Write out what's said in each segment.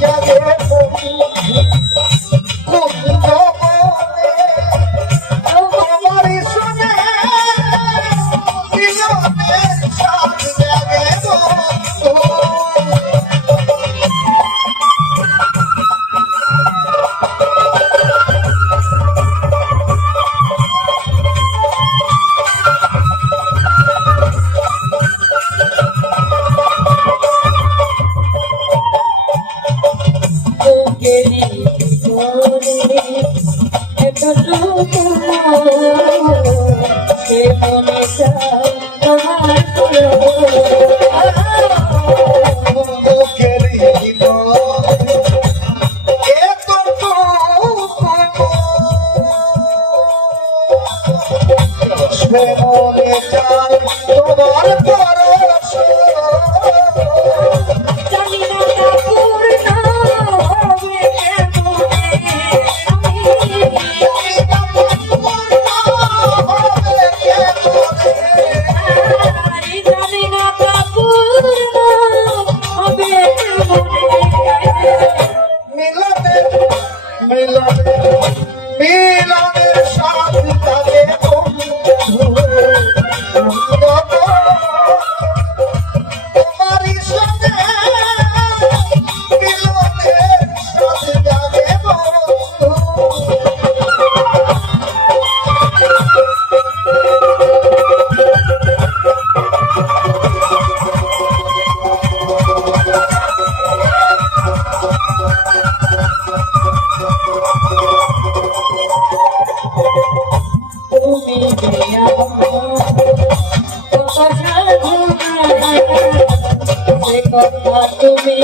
जागे सुनी বাঁধে মনে চাই তোমার পরশ মিলনের তাদের তুমি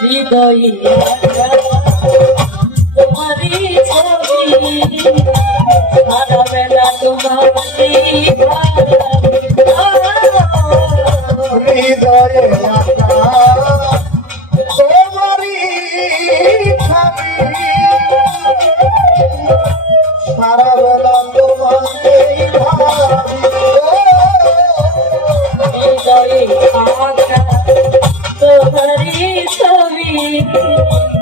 হৃদয়ে তোমারি ছবি। সারা বেলা তোমারি হৃদয়ে তোমারি ছবি। সারা বেলা তোমারি হৃদয়ে আ Thank you.